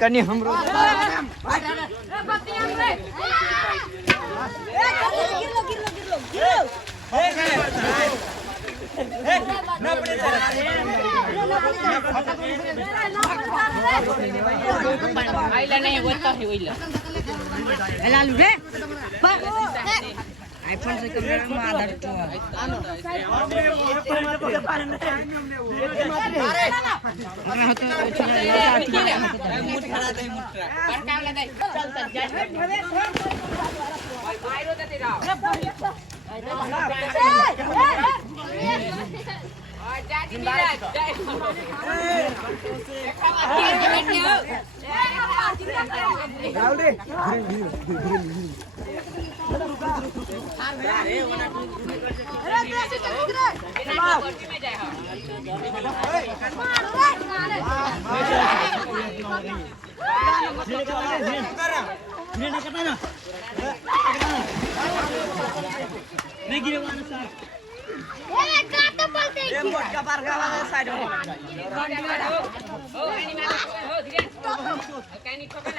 कनी हमरो आइला नहीं होता है ओइला लालू रे आईफोन से कैमरा में आधार तो हमरा होता मुठा दे मुठा बड़का वाला दे चल चल जा बाहर दे तेरा और जा जिंदा जा डाल दे नहीं गिरे वाला सर ए काटे बोलते ये मोटका बारका वाला साइड में ओ एनिमल हो धीरे कैनी ठोके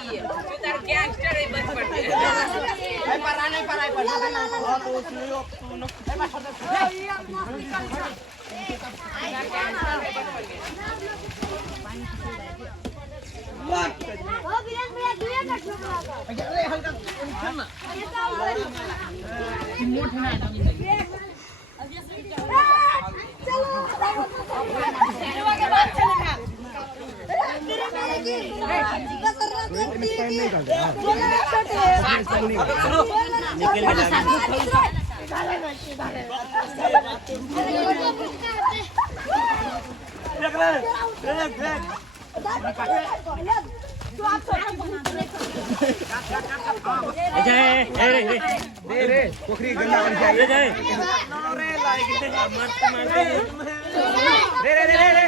गैंगस्टर है बस पड़ते रे पोखरी गंदा कर जाए रे रे रे रे